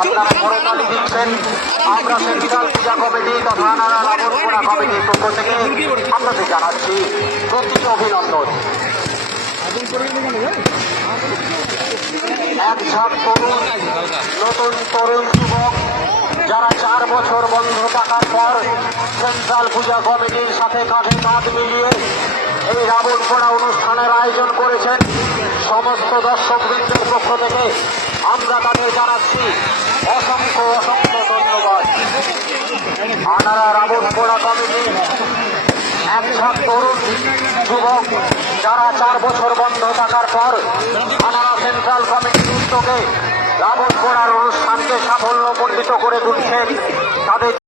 আপনারা করতালি দিচ্ছেন। আমরা সেন্ট্রাল পূজা কমিটি তথা আনাড়া রাবণপোড়া কমিটির পক্ষ থেকে আপনাদের জানাচ্ছি প্রতি অভিনন্দন। এক ঝাঁক তরুণ, নতুন তরুণ যুবক যারা 4 বছর বন্ধ থাকার পর সেন্ট্রাল পূজা কমিটির সাথে কাঁধে কাঁধ মিলিয়ে এই রাবণ পোড়া অনুষ্ঠানের আয়োজন করেছেন। সমস্ত দর্শকবৃন্দের পক্ষ থেকে আমরা তাদের জানাচ্ছি অসংখ্য অসংখ্য ধন্যবাদ। আনাড়া রাবণ পোড়া কমিটি এক ঝাঁক তরুণ যুবক যারা 4 বছর বন্ধ থাকার পর আনাড়া সেন্ট্রাল কমিটির উদ্যোগে রাবণ পোড়ার অনুষ্ঠানকে সাফল্যমণ্ডিত করে তুলছেন। তাদের